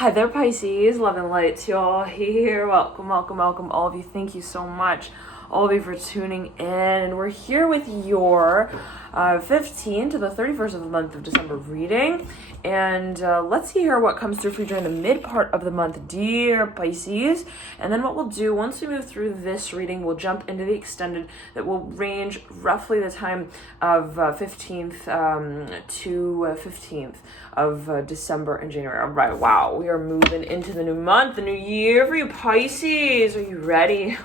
Hi there, Pisces. Love and light to all here. Welcome, welcome, welcome, all of you. Thank you so much, all of you, for tuning in. And we're here with your 15 to the 31st of the month of December reading. And let's see here what comes through for you during the mid part of the month, dear Pisces. And then what we'll do, once we move through this reading, we'll jump into the extended that will range roughly the time of 15th to 15th of December and January. All right, wow, we are moving into the new month, the new year for you, Pisces. Are you ready?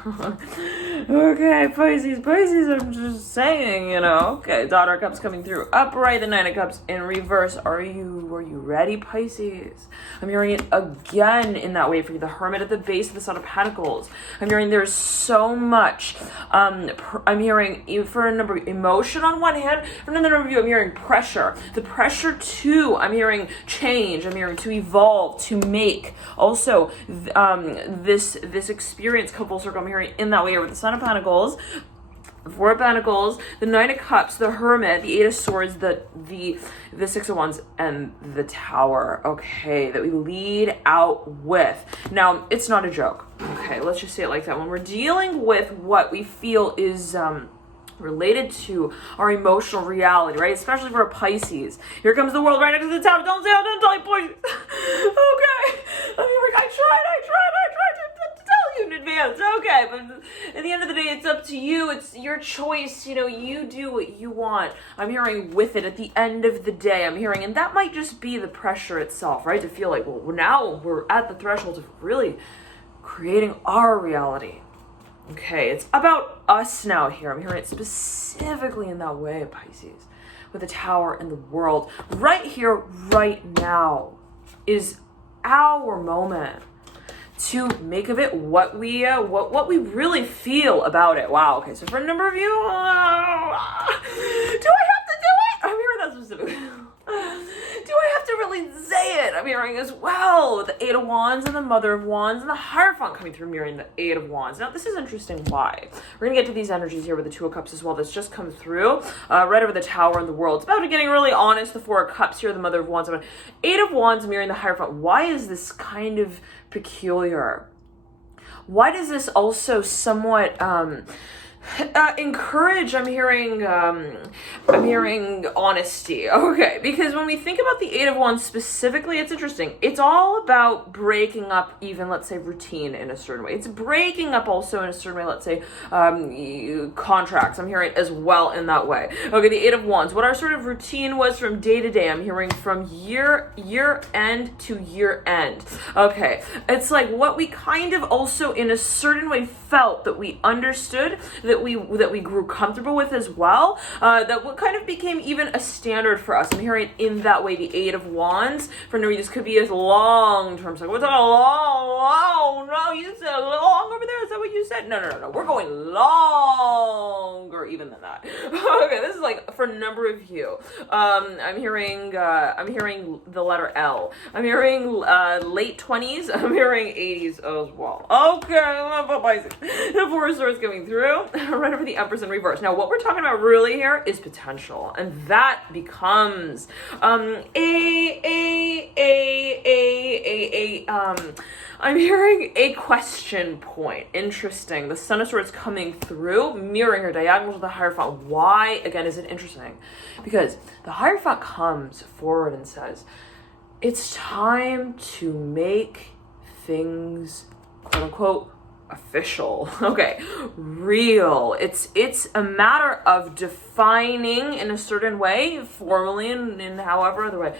Okay, Pisces, I'm just saying, Okay, Daughter of Cups coming through upright, the Nine of Cups in reverse. Are you ready, Pisces? I'm hearing it again in that way for you. The Hermit at the base of the Son of Pentacles. I'm hearing there's so much. I'm hearing, for a number, emotion on one hand. For another number of you, I'm hearing pressure. The pressure to, I'm hearing change. I'm hearing to evolve, to make. Also, this experience come full circle. I'm hearing in that way with the Son of Pentacles, the Four of Pentacles, the Nine of Cups, the Hermit, the Eight of Swords, the Six of Wands, and the Tower. Okay, that we lead out with. Now, it's not a joke. Okay, let's just say it like that. When we're dealing with what we feel is related to our emotional reality, right? Especially for a Pisces. Here comes the world right next to the tower. Don't say I didn't tell you, Pisces. Okay. I tried to tell you in advance. Okay, but at the end of the day, it's up to you. It's your choice. You do what you want. I'm hearing with it at the end of the day. I'm hearing, and that might just be the pressure itself, right? To feel like, well, now we're at the threshold of really creating our reality. Okay, it's about us now here. I'm hearing it specifically in that way, Pisces, with the Tower and the world. Right here, right now, is our moment to make of it what we really feel about it. Wow. Okay, so for a number of you, do I have to do it? I'm hearing that specifically. Do I have to really say it? I'm hearing as well the Eight of Wands and the Mother of Wands and the Hierophant coming through, mirroring the Eight of Wands. Now, this is interesting. Why? We're going to get to these energies here with the Two of Cups as well. That's just come through right over the Tower and the world. It's about getting really honest. The Four of Cups here, the Mother of Wands, Eight of Wands mirroring the Hierophant. Why is this kind of peculiar? Why does this also somewhat encourage? I'm hearing honesty. Okay, because when we think about the Eight of Wands specifically, it's interesting. It's all about breaking up even, let's say, routine in a certain way. It's breaking up also in a certain way, let's say, contracts. I'm hearing as well in that way. Okay, the Eight of Wands, what our sort of routine was from day to day. I'm hearing from year end to year end. Okay, it's like what we kind of also in a certain way felt that we understood, that we grew comfortable with as well, that what kind of became even a standard for us. I'm hearing in that way the Eight of Wands. For no, this could be as long term. So we're talking long. No, you said long over there. Is that what you said? No. We're going longer even than that. Okay, this is like for a number of you. I'm hearing the letter L. I'm hearing late 20s. I'm hearing 80s as well. Okay, the Four of Swords coming through. Right over the Empress in reverse. Now, what we're talking about really here is potential, and that becomes I'm hearing a question point. Interesting. The Son of Swords coming through, mirroring her diagonal to the Hierophant. Why, again, is it interesting? Because the Hierophant comes forward and says, it's time to make things, quote unquote, official. Okay, real. It's a matter of defining in a certain way, formally and in however other way,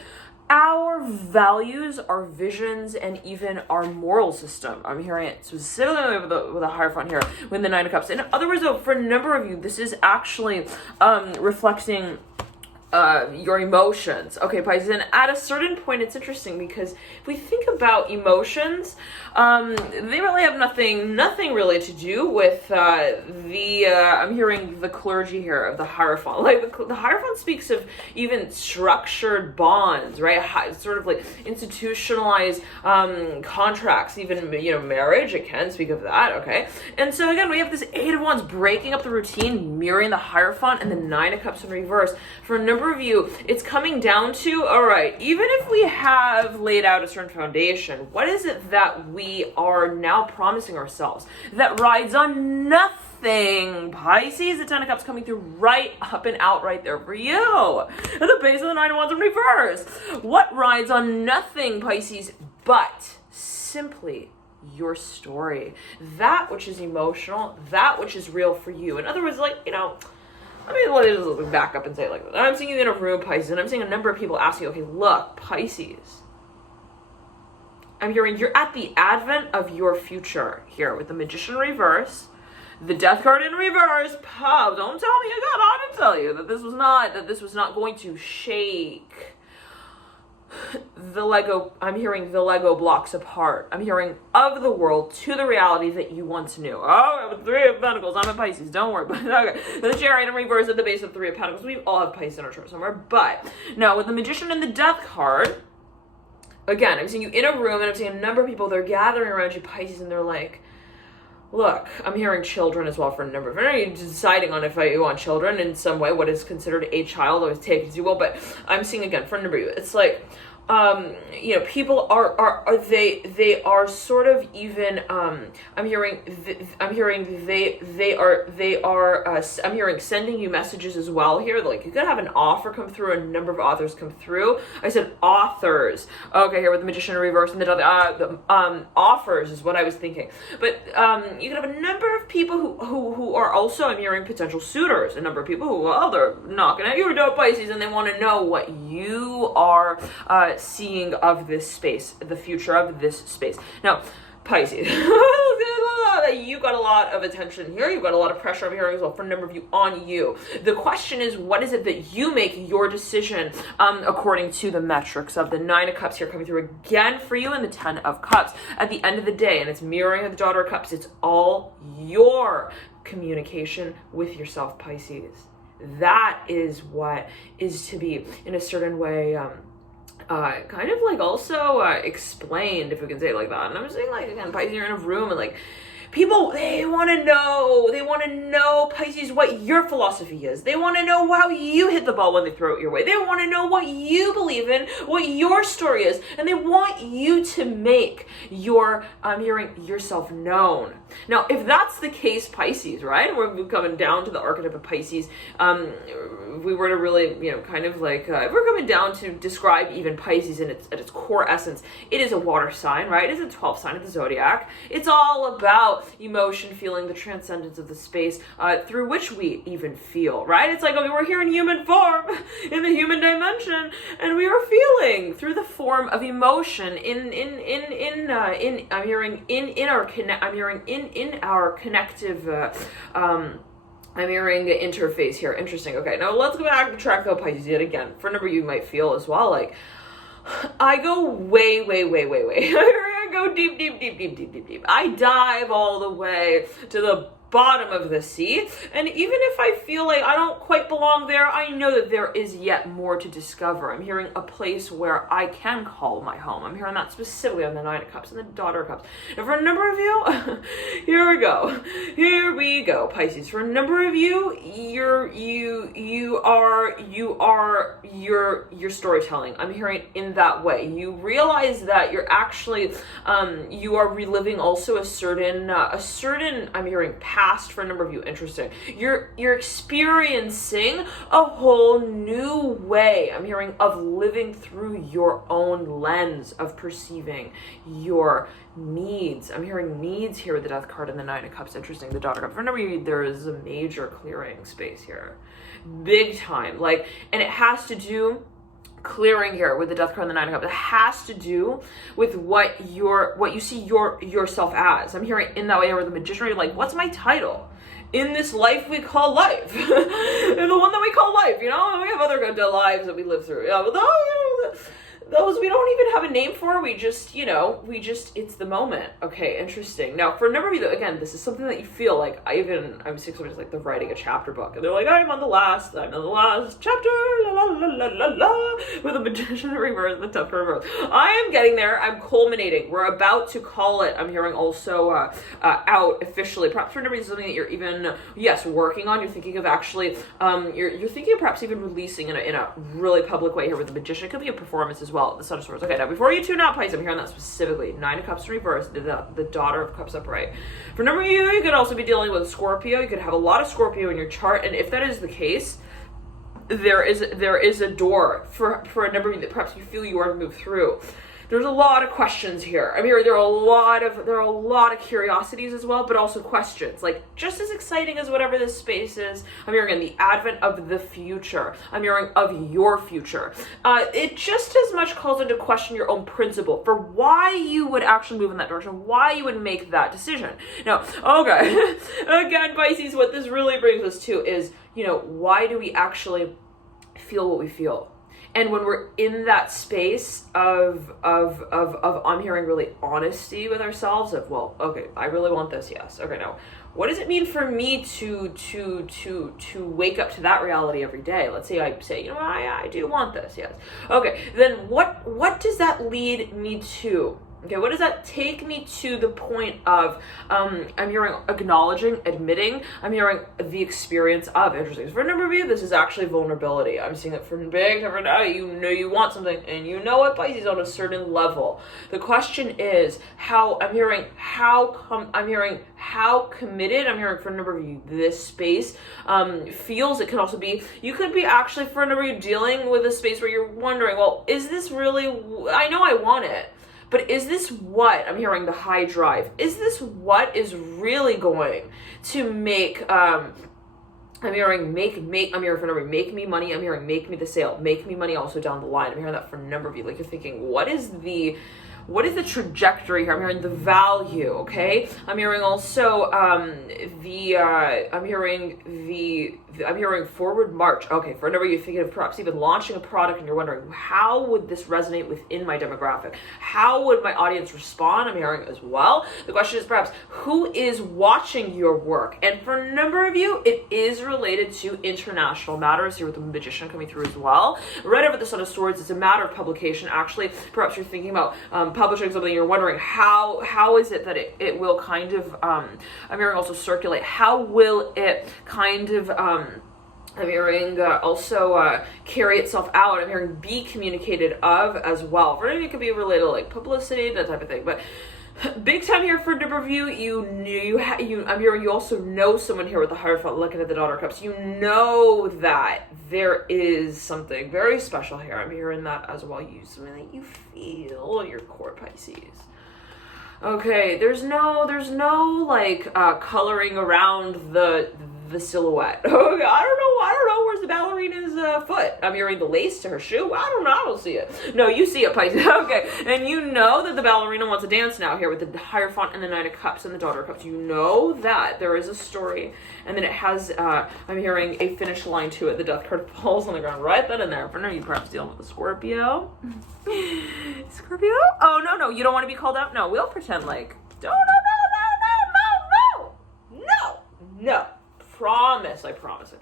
our values, our visions, and even our moral system. I'm hearing it specifically with the Hierophant here, with the Nine of Cups. In other words, though, for a number of you, this is actually reflecting your emotions. Okay, Pisces, and at a certain point, it's interesting because if we think about emotions, they really have nothing really to do with I'm hearing the clergy here of the Hierophant. Like the Hierophant speaks of even structured bonds, right? Sort of like institutionalized contracts, even marriage. It can speak of that. Okay, and so again, we have this Eight of Wands breaking up the routine, mirroring the Hierophant, and the Nine of Cups in reverse. For a number number of you, it's coming down to, all right, even if we have laid out a certain foundation, what is it that we are now promising ourselves that rides on nothing? Pisces, the Ten of Cups coming through right up and out right there for you. At the base of the Nine of Wands in reverse. What rides on nothing, Pisces, but simply your story, that which is emotional, that which is real for you. In other words, like, you know, let me just back up and say it like this. I'm seeing you in a room, Pisces, and I'm seeing a number of people ask you, okay, look, Pisces, I'm hearing you're at the advent of your future here with the Magician in reverse, the Death card in reverse. Pop, don't tell me I got on to tell you that this was not going to shake the Lego. I'm hearing the Lego blocks apart. I'm hearing of the world to the reality that you once knew. Oh, with Three of Pentacles. I'm a Pisces. Don't worry. But okay, the Chariot in reverse at the base of Three of Pentacles. We all have Pisces in our chart somewhere. But now with the Magician and the Death card, again, I'm seeing you in a room, and I'm seeing a number of people. They're gathering around you, Pisces, and they're like, look, I'm hearing children as well for a number of, are you deciding on if I want children in some way, what is considered a child, always take it as you will, but I'm seeing again for a number of you, it's like, you know, people they are sort of even, I'm hearing sending you messages as well here, like you could have an offer come through, a number of authors come through. I said authors, okay, here with the Magician in reverse and the offers is what I was thinking, but you could have a number of people who are also, I'm hearing potential suitors, a number of people who, well, they're knocking at your door, Pisces, and they want to know what you are seeing of this space, the future of this space. Now, Pisces, you got a lot of attention here. You've got a lot of pressure over here as well for a number of you on you. The question is, what is it that you make your decision according to the metrics of the Nine of Cups here coming through again for you and the Ten of Cups at the end of the day, and it's mirroring the Daughter of Cups. It's all your communication with yourself, Pisces. That is what is to be in a certain way kind of like also explained, if we can say it like that. And I'm saying, like, again, Pisces, you're in a room and like people, they want to know, Pisces, what your philosophy is. They want to know how you hit the ball when they throw it your way. They want to know what you believe in, what your story is, and they want you to make your, I'm hearing, yourself known. Now, if that's the case, Pisces, right, we're coming down to the archetype of Pisces, if we were to really, you know, kind of like, if we're coming down to describe even Pisces in at its core essence, it is a water sign, right? It's a 12th sign of the zodiac. It's all about emotion, feeling, the transcendence of the space through which we even feel, right? It's like, okay, we're here in human form, in the human dimension, and we are feeling through the form of emotion I'm hearing in our connective I'm hearing interface here. Interesting. Okay, now let's go back to track though, Pisces, yet again. For a number you might feel as well, like, I go way. I go deep. I dive all the way to the bottom of the sea, and even if I feel like I don't quite belong there, I know that there is yet more to discover. I'm hearing a place where I can call my home. I'm hearing that specifically on the Nine of Cups and the Daughter of Cups. And for a number of you, here we go, Pisces. For a number of you, you are your storytelling. I'm hearing in that way. You realize that you're actually you are reliving also a certain I'm hearing past for a number of you. Interesting. You're experiencing a whole new way, I'm hearing, of living through your own lens of perceiving your needs. I'm hearing needs here with the Death card and the Nine of Cups. Interesting. The Daughter of Cups. For a number of you, there is a major clearing space here. Big time. Like, and it has to do clearing here with the Death card and the Nine of Cups. It has to do with what you see yourself as. I'm hearing in that way where the Magician, you're like, what's my title in this life we call life? And the one that we call life, you know, and we have other good lives that we live through. Yeah, but those we don't even have a name for. We just, it's the moment. Okay, interesting. Now, for a number of you, though, again, this is something that you feel like, I'm seeing somebody's like, they're writing a chapter book, and they're like, I'm on the last chapter, la la la la la la, with the Magician reverse, the Tough reverse. I am getting there. I'm culminating. We're about to call it. I'm hearing also out officially. Perhaps for a number of you, something that you're even, working on. You're thinking of actually, you're thinking of perhaps even releasing in a really public way here with the Magician. It could be a performance as well. The Son of Swords. Okay, now before you tune out, Pisces, I'm hearing that specifically. 9 of Cups reversed, the Daughter of Cups upright. For a number of you could also be dealing with Scorpio. You could have a lot of Scorpio in your chart, and if that is the case, there is a door for a number of you that perhaps you feel you are to move through. There's a lot of questions here. I'm hearing there are a lot of curiosities as well, but also questions. Like, just as exciting as whatever this space is, I'm hearing in the advent of the future. I'm hearing of your future. It just as much calls into question your own principle for why you would actually move in that direction, why you would make that decision. Now, okay, again, Pisces, what this really brings us to is, why do we actually feel what we feel? And when we're in that space of I'm hearing really honesty with ourselves of, well, okay, I really want this, yes. Okay, now, what does it mean for me to wake up to that reality every day? Let's say I say, I do want this, yes. Okay, then what does that lead me to? Okay, what does that take me to the point of, I'm hearing acknowledging, admitting, I'm hearing the experience of, interesting. For a number of you, this is actually vulnerability. I'm seeing it from big, you want something, and you know it, Pisces, on a certain level. The question is, how committed, I'm hearing for a number of you, this space feels. It can also be, you could be actually, for a number of you, dealing with a space where you're wondering, well, is this really, I know I want it, but is this what, I'm hearing the high drive, is this what is really going to make, I'm hearing make me money, I'm hearing make me the sale, make me money also down the line. I'm hearing that for a number of you, like you're thinking, what is the trajectory here? I'm hearing the value, okay? I'm hearing also I'm hearing forward march. Okay, for a number of you, thinking of perhaps even launching a product and you're wondering, how would this resonate within my demographic? How would my audience respond? I'm hearing as well. The question is perhaps, who is watching your work? And for a number of you, it is related to international matters here with the Magician coming through as well. Right over the Son of Swords, it's a matter of publication. Actually, perhaps you're thinking about publishing something, you're wondering how is it that it will kind of, I'm hearing also circulate. How will it kind of, I'm hearing also carry itself out. I'm hearing be communicated of as well. For maybe it could be related to like publicity, that type of thing. But big time here for a number of you. I'm hearing you also know someone here with the Hierophant looking at the Daughter of Cups. You know that there is something very special here. I'm hearing that as well. Something that you feel in your core, Pisces. Okay, there's no like coloring around the silhouette. Oh, I don't know. Where's the ballerina's foot? I'm hearing the lace to her shoe. I don't see it. No, you see it, Pisces. Okay, and you know that the ballerina wants to dance now here with the Hierophant and the Nine of Cups and the Daughter of Cups. You know that there is a story, and then it has, I'm hearing a finish line to it. The Death card falls on the ground right then and there. For now, you perhaps dealing with a Scorpio. Scorpio? Oh, no, you don't want to be called out? No, we'll pretend like, no. I promise.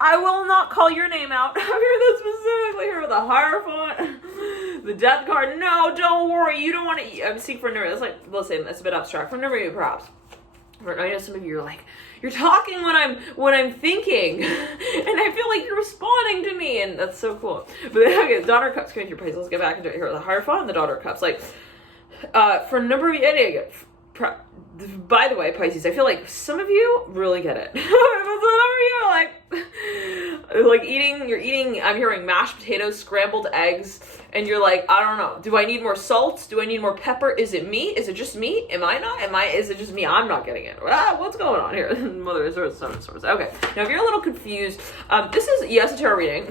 I will not call your name out. I'm hearing that specifically here with the Hierophant, the Death card. No, don't worry. You don't want to. I'm seeing for a number. That's like, listen, that's a bit abstract. For a number of you, perhaps. I know some of you are like, you're talking when I'm thinking, and I feel like you're responding to me, and that's so cool. But okay, Daughter of Cups coming through, Pisces. Let's get back into it here. The Hierophant and the Daughter of Cups. Like, for a number of you, by the way, Pisces, I feel like some of you really get it. Some of you are like you're eating, I'm hearing mashed potatoes, scrambled eggs, and you're like, I don't know, do I need more salt? Do I need more pepper? Is it me? Is it just me? Is it just me? I'm not getting it. What's going on here? Mother of Swords, Son of Swords. Okay, now if you're a little confused, this is, yes, a tarot reading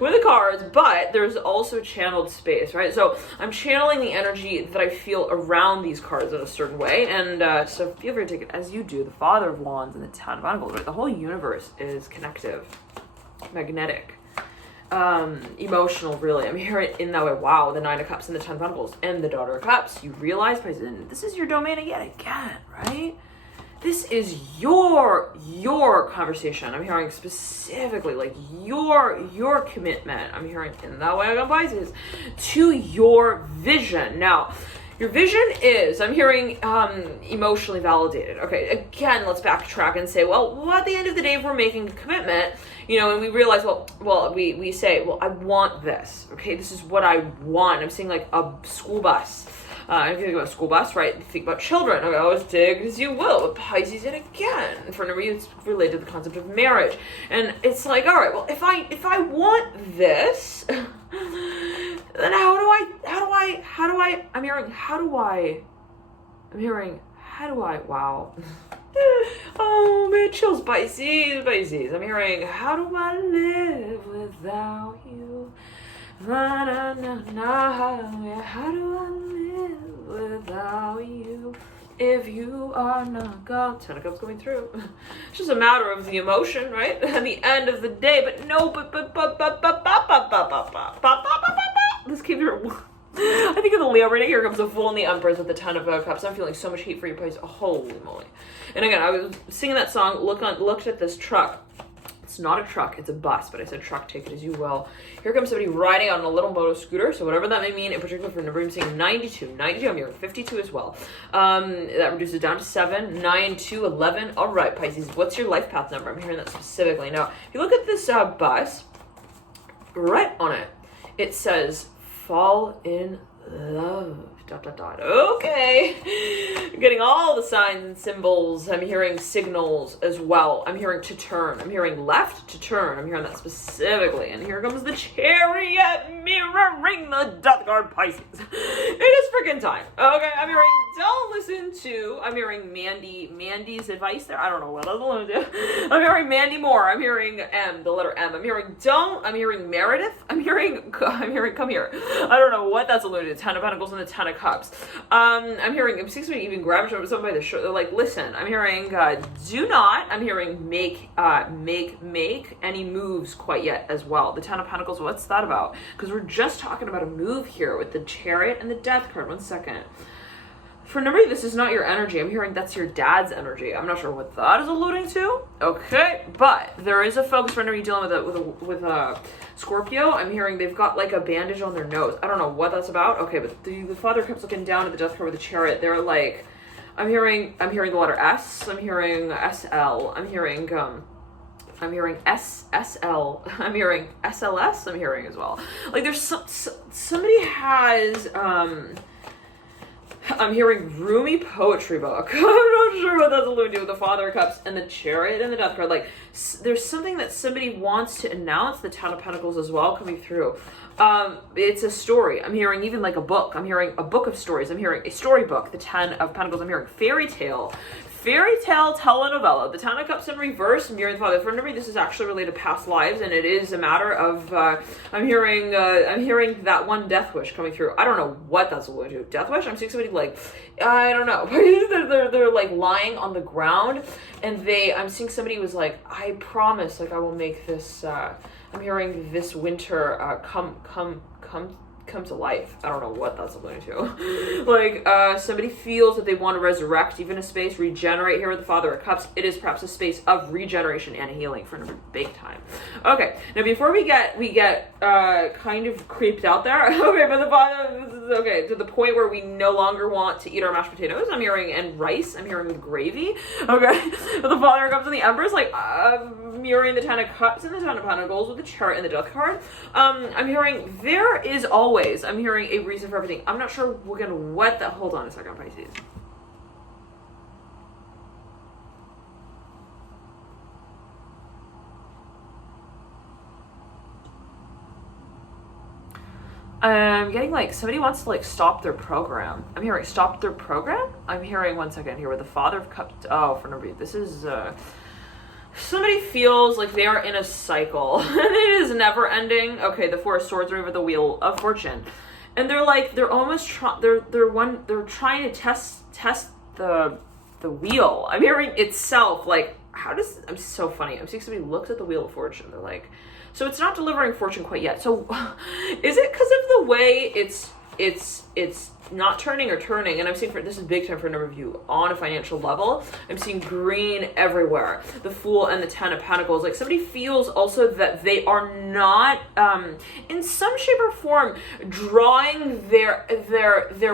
with the cards, but there's also channeled space, right? So I'm channeling the energy that I feel around these cards in a certain way, and so feel free to take it as you do. The Father of Wands and the Ten of Pentacles, right? The whole universe is connective, magnetic. emotional, really. I'm hearing in that way. Wow, the Nine of Cups and the Ten of Pentacles and the Daughter of Cups. You realize, this is your domain yet again, right? This is your conversation. I'm hearing specifically like your commitment. I'm hearing in that way, I got Pisces, to your vision. Now, your vision is, I'm hearing, emotionally validated. Okay, again, let's backtrack and say, well, at the end of the day, if we're making a commitment, and we realize, we say, I want this. Okay, this is what I want. I'm seeing like a school bus. If you think about a school bus, right? Think about children. Okay, always dig as you will. But Pisces, yet again, for a number of you, it's related to the concept of marriage. And it's like, all right, well, if I want this, then wow. Oh, man, chills, Pisces. I'm hearing, how do I live without you? How do I live without you? If you are not God. Ten of Cups coming through. It's just a matter of the emotion, right? At the end of the day, this came through. I think of the Leo reading. Here comes the Fool and the Empress with the Ten of Cups. I'm feeling so much hate for you, Pisces. Holy moly. And again, I was singing that song, looked at this truck. It's not a truck, it's a bus, but I said truck, take it as you will. Here comes somebody riding on a little moto scooter, so whatever that may mean, in particular for number, I'm seeing 92, I'm hearing 52 as well. That reduces down to 7, 9, 2, 11. All right, Pisces, what's your life path number? I'm hearing that specifically. Now, if you look at this bus, right on it, it says, fall in love. ... Okay. I'm getting all the signs and symbols. I'm hearing signals as well. I'm hearing to turn. I'm hearing left to turn. I'm hearing that specifically. And here comes the Chariot mirroring the Death card, Pisces. It is freaking time. Okay, I'm hearing don't listen to. I'm hearing Mandy's advice there. I don't know what I was alluding to. I'm hearing Mandy Moore. I'm hearing M, the letter M. I'm hearing don't. I'm hearing Meredith. I'm hearing come here. I don't know what that's alluded to. Ten of Pentacles and the Ten of Cups. I'm seeing somebody even grab somebody by the shirt. They're like, listen, I'm hearing do not. I'm hearing make any moves quite yet as well. The Ten of Pentacles, what's that about? Because we're just talking about a move here with the Chariot and the Death card. 1 second. For number, this is not your energy. I'm hearing that's your dad's energy. I'm not sure what that is alluding to. Okay, but there is a focus for number you dealing with a Scorpio. I'm hearing they've got like a bandage on their nose. I don't know what that's about. Okay, but the Father keeps looking down at the Death card with the Chariot. They're like, I'm hearing the letter S. I'm hearing SL. I'm hearing SSL. I'm hearing SLS. I'm hearing as well. Like there's somebody has I'm hearing roomy poetry book. I'm not sure what that's alluding to with the Father of Cups and the Chariot and the Death card. Like, there's something that somebody wants to announce, the Ten of Pentacles as well coming through. It's a story. I'm hearing even like a book. I'm hearing a book of stories. I'm hearing a storybook, the Ten of Pentacles. I'm hearing fairy tale telenovela, the Ten of Cups in reverse, mirroring the Father. For number, this is actually related to past lives, and it is a matter of I'm hearing that one death wish coming through. I don't know what that's alluding to. Death wish. I'm seeing somebody like I don't know. they're like lying on the ground, and I'm seeing somebody who was like, I promise, like I will make this. I'm hearing this winter come to life. I don't know what that's alluding to. Like somebody feels that they want to resurrect even a space, regenerate here with the Father of Cups. It is perhaps a space of regeneration and healing for number big time. Okay, now before we get kind of creeped out there, okay, but the Father, okay, to the point where we no longer want to eat our mashed potatoes. I'm hearing and rice. I'm hearing with gravy. Okay, but the Father of Cups and the Empress, like mirroring the Ten of Cups and the Ten of Pentacles with the Chariot and the Death card. I'm hearing there is always. I'm hearing a reason for everything. I'm not sure hold on a second, Pisces. I'm getting like somebody wants to like stop their program. I'm hearing stop their program. I'm hearing 1 second here with the Father of Cups. Oh, for number, this is somebody feels like they are in a cycle and it is never ending. Okay, the Four of Swords are over the Wheel of Fortune, and they're almost they're trying to test the wheel. I'm hearing itself like I'm so funny. I'm seeing somebody looks at the Wheel of Fortune. They're like, so it's not delivering fortune quite yet. So is it because of the way it's not turning or turning? And I'm seeing this is big time for a number of you on a financial level. I'm seeing green everywhere. The Fool and the Ten of Pentacles. Like somebody feels also that they are not, in some shape or form, drawing their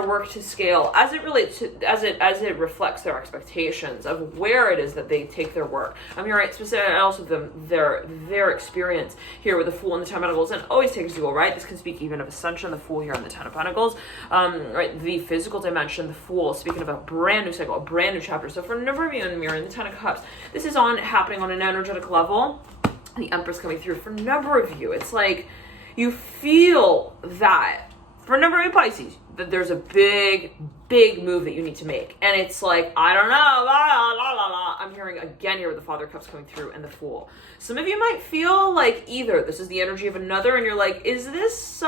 work to scale as it relates to, as it reflects their expectations of where it is that they take their work. I'm hearing specifically, and also their experience here with the Fool and the Ten of Pentacles, and always takes dual, right? This can speak even of ascension, the Fool here and the Ten of Pentacles, right? The physical dimension, the Fool, speaking of a brand new cycle, a brand new chapter. So for a number of you in Mirror, in the Ten of Cups, this is happening on an energetic level. The Empress coming through. For a number of you, it's like you feel that, for a number of you Pisces, that there's a big move that you need to make. And it's like, I don't know, la, la, la, la. I'm hearing again here with the Father of Cups coming through and the Fool. Some of you might feel like either this is the energy of another, and you're like, is this,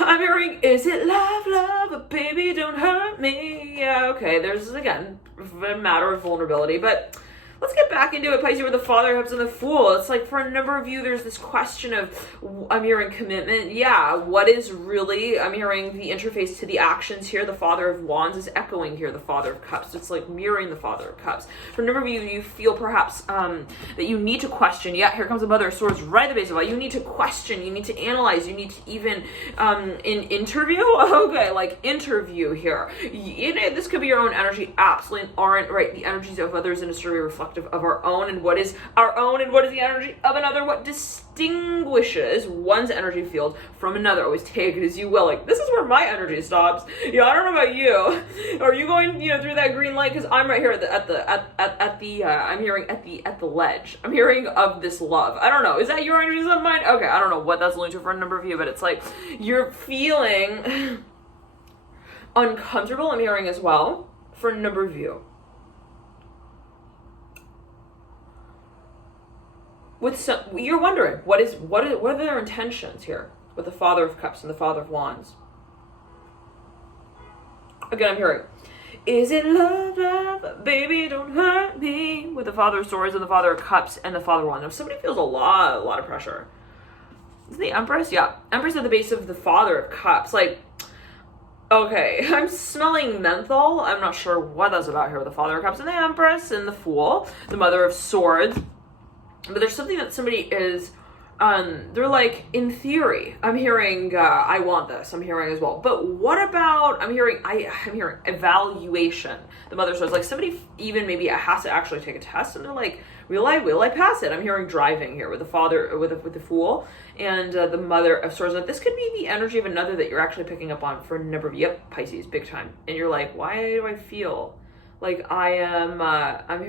I'm hearing, is it love, baby, don't hurt me. Yeah, okay, there's, again, a matter of vulnerability, but let's get back into it, Pisces, with the Father of Cups and the Fool. It's like, for a number of you, there's this question of, I'm hearing commitment. Yeah, what is really, I'm hearing the interface to the actions here. The Father of Wands is echoing here, the Father of Cups. It's like mirroring the Father of Cups. For a number of you, you feel perhaps that you need to question. Yeah, here comes the Mother of Swords right at the base of it. You need to question, you need to analyze, you need to even, in interview? Okay, like interview here. This could be your own energy, absolutely aren't, right? The energies of others in a story reflect of our own, and what is our own and what is the energy of another, what distinguishes one's energy field from another. Always take it as you will. Like, this is where my energy stops. Yeah, I don't know about you. Are you going, through that green light? Because I'm right here at the I'm hearing at the ledge. I'm hearing of this love. I don't know. Is that your energy? Is that mine? Okay, I don't know what that's alluding to for a number of you, but it's like you're feeling uncomfortable. I'm hearing as well for a number of you. You're wondering what are their intentions here with the Father of Cups and the Father of Wands. Again, I'm hearing, is it love, baby, don't hurt me, with the Father of Swords and the Father of Cups and the Father of Wands. Now, somebody feels a lot of pressure. Is the Empress? Yeah, Empress at the base of the Father of Cups. Like, okay, I'm smelling menthol. I'm not sure what that's about here with the Father of Cups and the Empress and the Fool, the Mother of Swords. But there's something that somebody is, they're like, in theory, I'm hearing, I want this, I'm hearing as well. But what about, I'm hearing evaluation. The Mother Swords, like somebody even maybe has to actually take a test, and they're like, will I pass it? I'm hearing driving here with the Father, with the Fool, and the Mother of Swords. Like, this could be the energy of another that you're actually picking up on for a number of, yep, Pisces, big time. And you're like, why do I feel like I am, I'm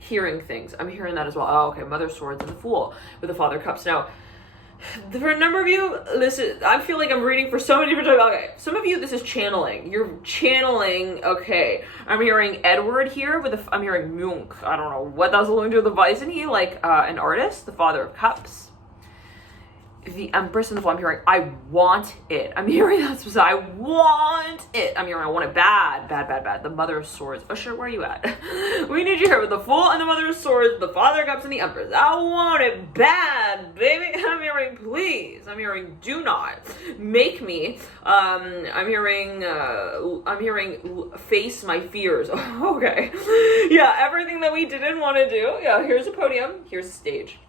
hearing things. I'm hearing that as well. Oh, okay, Mother of Swords and the Fool with the Father of Cups. Now, for a number of you, listen, I feel like I'm reading for so many different types. Okay, some of you, this is channeling. You're channeling, okay. I'm hearing Edward here with I'm hearing Munch. I don't know what that's alluding to with the Vice. Isn't he like an artist? The Father of Cups. The Empress and the Fool. I'm hearing, I want it. I'm hearing that specific. I want it. I'm hearing, I want it bad. The Mother of Swords. Oh, sure, where are you at? We need you here with the Fool and the Mother of Swords, the Father of Cups and the Empress. I want it bad, baby. I'm hearing, please. I'm hearing, do not make me. I'm hearing, face my fears. Okay. Yeah, everything that we didn't want to do. Yeah, here's a podium. Here's a stage.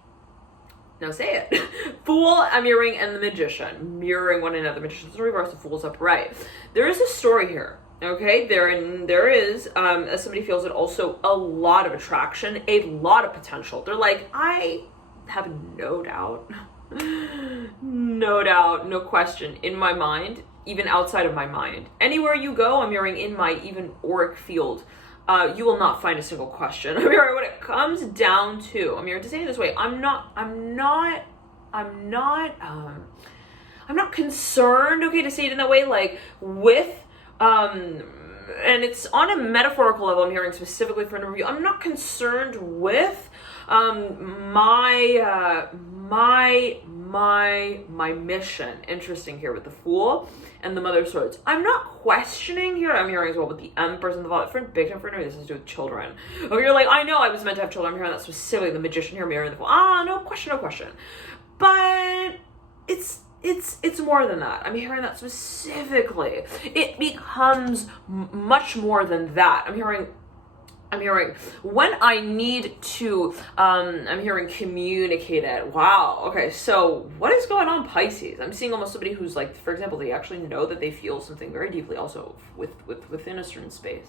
Now say it. Fool, I'm hearing, and the Magician. Mirroring one another. The Magician's in reverse, the Fool's upright. There is a story here. Okay? There is, as somebody feels it, also a lot of attraction, a lot of potential. They're like, I have no doubt, no question in my mind, even outside of my mind. Anywhere you go, I'm hearing in my even auric field, you will not find a single question. I'm hearing when it comes down to, I'm hearing to say it this way, I'm not concerned, okay, to say it in that way, like with, and it's on a metaphorical level, I'm hearing specifically for a number of you, I'm not concerned with my mission. Interesting here with the Fool and the Mother of Swords. I'm not questioning here. I'm hearing as well with the Empress and the Volley. For big time for this has to do with children. Oh, you're like, I know I was meant to have children. I'm hearing that specifically. The Magician here mirroring the Fool. No question. But it's more than that. I'm hearing that specifically. It becomes much more than that. I'm hearing when I need to, I'm hearing communicate it. Wow. Okay. So what is going on, Pisces? I'm seeing almost somebody who's like, for example, they actually know that they feel something very deeply also within a certain space.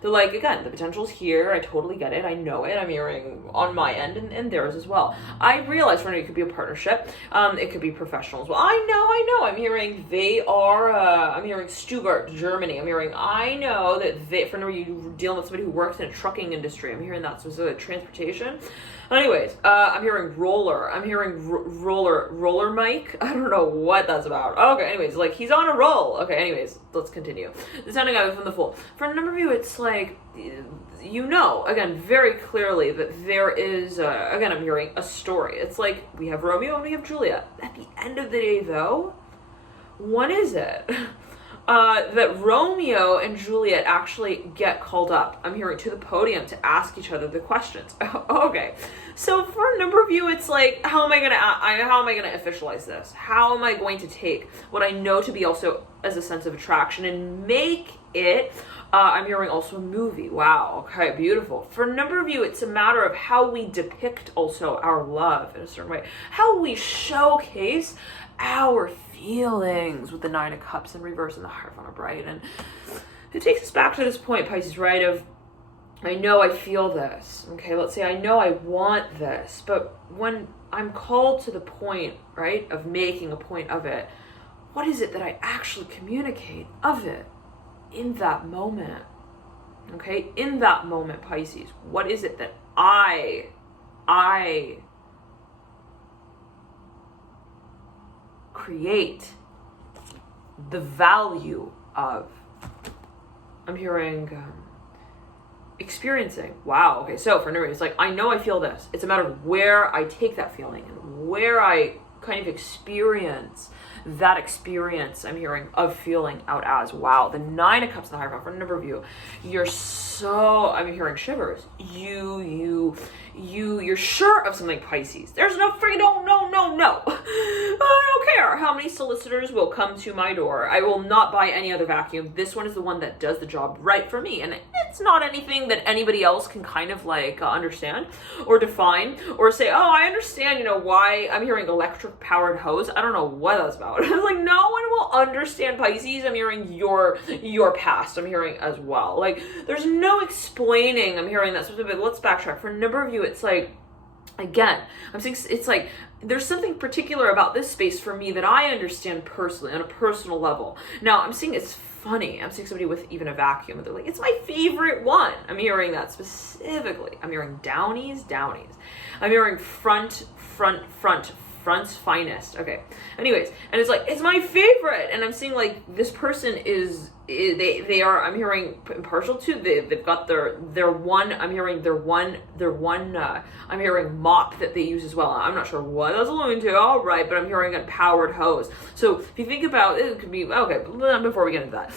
They're like, again, the potential's here. I totally get it. I know it. I'm hearing on my end and theirs as well. I realize for me it could be a partnership. It could be professional as well. I know. I'm hearing they are, I'm hearing Stuttgart, Germany. I know that they, for you dealing with somebody who works in a trucking industry. I'm hearing that specific transportation. Anyways, I'm hearing roller. I'm hearing roller Mike. I don't know what that's about. Okay, anyways, like he's on a roll. Okay, anyways, let's continue. The sounding out from the Fool. For a number of you, it's like, you know, again, very clearly that there is, again, I'm hearing a story. It's like we have Romeo and we have Juliet. At the end of the day, though, what is it? That Romeo and Juliet actually get called up, I'm hearing, to the podium to ask each other the questions. Okay, so for a number of you, it's like, how am I gonna officialize this? How am I going to take what I know to be also as a sense of attraction and make it, I'm hearing also a movie. Wow, okay, beautiful. For a number of you, it's a matter of how we depict also our love in a certain way, how we showcase our feelings with the Nine of Cups in reverse and the Hierophant upright. And it takes us back to this point, Pisces, right, of I know I feel this. Okay, let's say I know I want this, but when I'm called to the point, right, of making a point of it, what is it that I actually communicate of it in that moment? Okay, in that moment, Pisces, what is it that I create the value of? I'm hearing experiencing. Wow. Okay. So for Nuri, it's like, I know I feel this. It's a matter of where I take that feeling and where I kind of experience that experience, I'm hearing, of feeling out as. Wow. The Nine of Cups in the Hierophant, for a number of you, you're so, I'm hearing shivers. You're sure of something, Pisces. There's no freaking no. I don't care how many solicitors will come to my door. I will not buy any other vacuum. This one is the one that does the job right for me. And it's not anything that anybody else can kind of like understand or define or say, oh, I understand, you know, why I'm hearing electric powered hose. I don't know what that's about. It's like, no one will understand, Pisces. I'm hearing your past. I'm hearing as well. Like, there's no explaining. I'm hearing that. But let's backtrack. For a number of you, it's like, again, I'm saying it's like there's something particular about this space for me that I understand personally on a personal level. Now, I'm seeing it's funny. I'm seeing somebody with even a vacuum and they're like, it's my favorite one. I'm hearing that specifically. I'm hearing downies. I'm hearing front's finest. Okay. Anyways, and it's like, it's my favorite. And I'm seeing like this person they are, I'm hearing impartial to, they've got their one, I'm hearing I'm hearing mop that they use as well. I'm not sure what that's alluding to. All right. But I'm hearing a powered hose. So if you think about it, it could be, okay, before we get into that,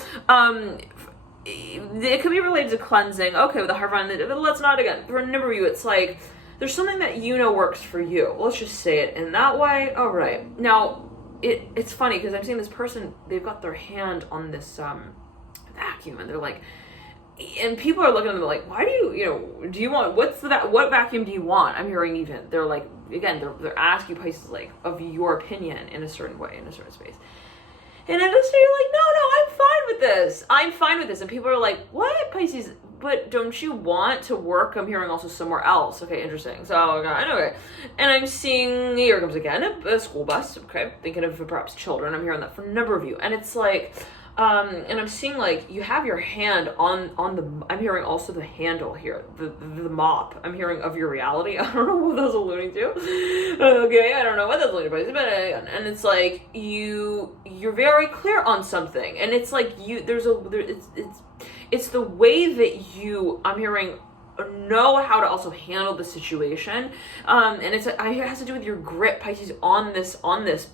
it could be related to cleansing. Okay. With the Hierophant, but let's not again, for a number of you, it's like, there's something that you know works for you. Let's just say it in that way. All right. Now, it's funny because I'm seeing this person, they've got their hand on this vacuum and they're like, and people are looking at them like, why do you want, what vacuum do you want? I'm hearing even, they're like, again, they're asking Pisces like of your opinion in a certain way, in a certain space. And at this stage, you're like, no, I'm fine with this. And people are like, what, Pisces? But don't you want to work? I'm hearing also somewhere else. Okay, interesting. So, okay. And I'm seeing, here comes again, a school bus. Okay, thinking of perhaps children. I'm hearing that from a number of you. And it's like, and I'm seeing like you have your hand on the, I'm hearing also the handle here, the mop. I'm hearing of your reality. I don't know what that's alluding to. Okay, I don't know what that's alluding to, but and it's like you're very clear on something, and it's like it's the way that you, I'm hearing, know how to also handle the situation, and it has to do with your grit, Pisces, on this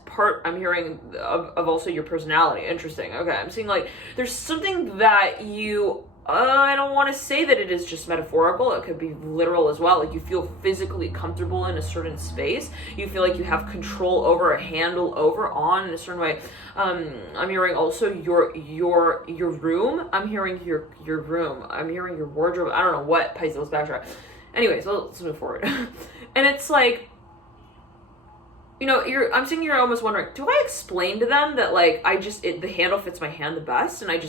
part, I'm hearing, of also your personality. Interesting. Okay, I'm seeing like there's something that you, I don't want to say that it is just metaphorical. It could be literal as well. Like you feel physically comfortable in a certain space. You feel like you have control over, a handle over, on in a certain way. I'm hearing also your room. I'm hearing your room. I'm hearing your wardrobe. I don't know what, Pisces. Let's backtrack. Anyways, let's move forward. And it's like, you know, I'm seeing you're almost wondering, do I explain to them that like the handle fits my hand the best, and I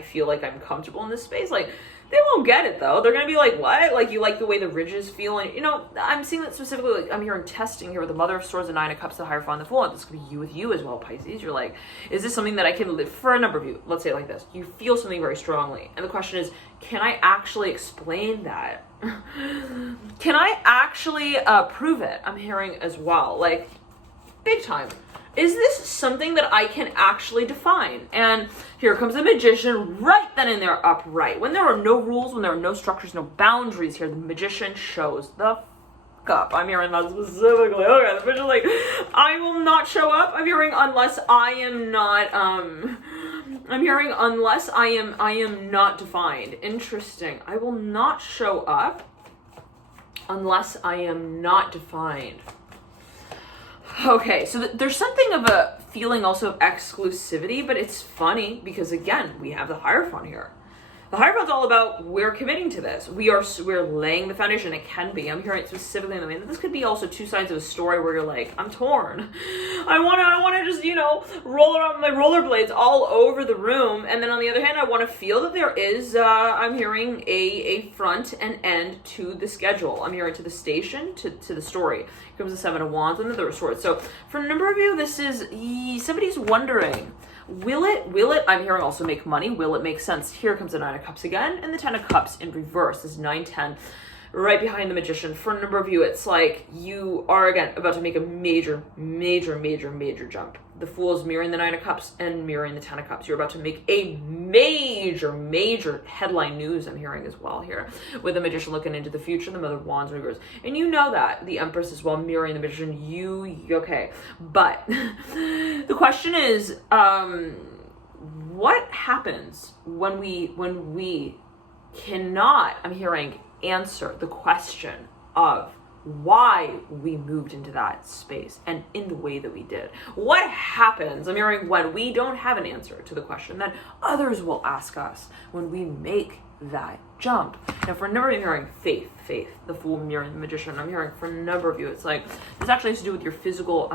feel like I'm comfortable in this space? Like, they won't get it though. They're gonna be like, what? Like, you like the way the ridges feel? And you know, I'm seeing that specifically, like I'm hearing testing here with the Mother of Swords, the Nine of Cups, the Hierophant, the Fool. And this could be you with you as well, Pisces. You're like, is this something that I can live for? A number of you, let's say it like this: you feel something very strongly, and the question is, can I actually explain that? Can I actually prove it? I'm hearing as well, like, big time. Is this something that I can actually define? And here comes the Magician right then and there, upright. When there are no rules, when there are no structures, no boundaries here, the Magician shows the up. I'm hearing that specifically. Okay, the Magician's like, I will not show up. I'm hearing unless I am not, I'm hearing unless I am not defined. Interesting. I will not show up unless I am not defined. Okay, so there's something of a feeling also of exclusivity, but it's funny because again, we have the Hierophant here. The Hierophant's all about, we're committing to this. We're laying the foundation. It can be. I'm hearing it specifically in the way that this could be also two sides of a story where you're like, I'm torn. I wanna just, you know, roll around my rollerblades all over the room. And then on the other hand, I want to feel that there is, I'm hearing a front and end to the schedule. I'm hearing to the station, to the story. Here comes the Seven of Wands and the Third of Swords. So for a number of you, this is, somebody's wondering, will it, I'm hearing also make money? Will it make sense? Here comes the Nine of Cups again, and the Ten of Cups in reverse is 9-10, right behind the Magician. For a number of you, it's like you are, again, about to make a major jump. The Fool is mirroring the Nine of Cups and mirroring the Ten of Cups. You're about to make a major headline news, I'm hearing as well here, with the Magician looking into the future, the Mother of Wands in reverse. And you know that. The Empress as well, mirroring the Magician. Okay. But the question is, what happens when we cannot, I'm hearing, answer the question of why we moved into that space and in the way that we did? What happens, I'm hearing, when we don't have an answer to the question that others will ask us when we make that jump? Now, for a number of you, I'm hearing faith, the Fool mirroring the Magician. I'm hearing for a number of you, it's like, this actually has to do with your physical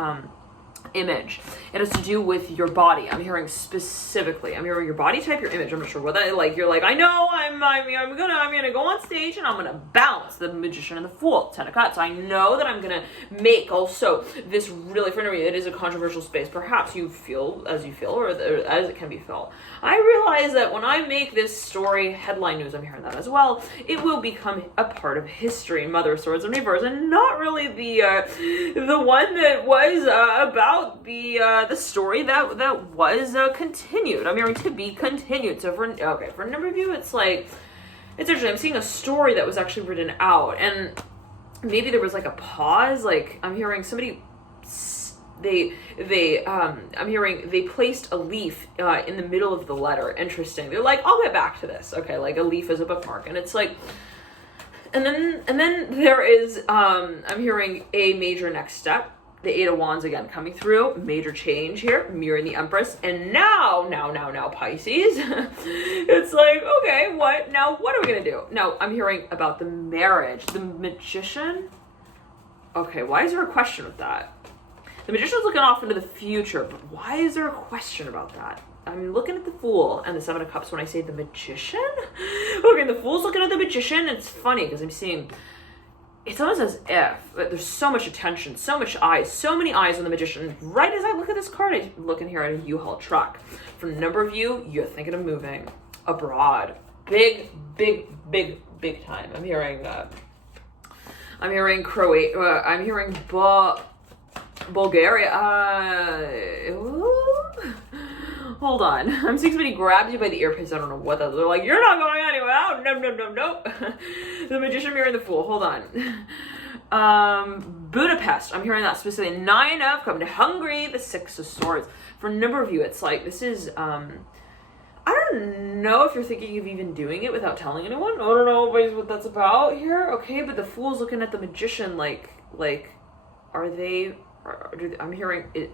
image. It has to do with your body. I'm hearing specifically. I'm hearing your body type, your image. I'm not sure what that, like, you're like, I know I'm gonna go on stage and I'm gonna bounce. The Magician and the Fool, Ten of Cups. I know that I'm gonna make also this really, for me, it is a controversial space. Perhaps you feel as you feel, or as it can be felt. I realize that when I make this story headline news, I'm hearing that as well, it will become a part of history. Mother of Swords in reverse, and not really the one that was about the story that was continued. I'm hearing to be continued. So for a number of you, it's like, it's actually, I'm seeing a story that was actually written out, and maybe there was like a pause. Like, I'm hearing somebody, I'm hearing they placed a leaf in the middle of the letter. Interesting. They're like, I'll get back to this. Okay, like a leaf is a bookmark, and it's like, and then there is I'm hearing a major next step. The Eight of Wands again coming through, major change here, mirroring the Empress, and now Pisces. It's like, okay, what are we gonna do? Now I'm hearing about the marriage, the Magician. Okay, why is there a question with that? The Magician's looking off into the future, but why is there a question about that? I'm looking at the Fool and the Seven of Cups when I say the Magician. Okay, the Fool's looking at the Magician. It's funny because I'm seeing, it's almost as if there's so much attention, so much eyes, so many eyes on the Magician. Right as I look at this card, I'm looking here at a U-Haul truck. For a number of you, you're thinking of moving abroad. Big time. I'm hearing Croatia. I'm hearing Bulgaria. hold on. I'm seeing somebody grabs you by the earpiece. I don't know what that is. They're like, you're not going anywhere. Oh, no. The Magician, Mirror, and the Fool. Hold on. Budapest. I'm hearing that specifically. 9 of Cups. Hungry, the 6 of Swords. For a number of you, it's like, this is, I don't know if you're thinking of even doing it without telling anyone. I don't know what that's about here. Okay, but the Fool's looking at the Magician like, I'm hearing it.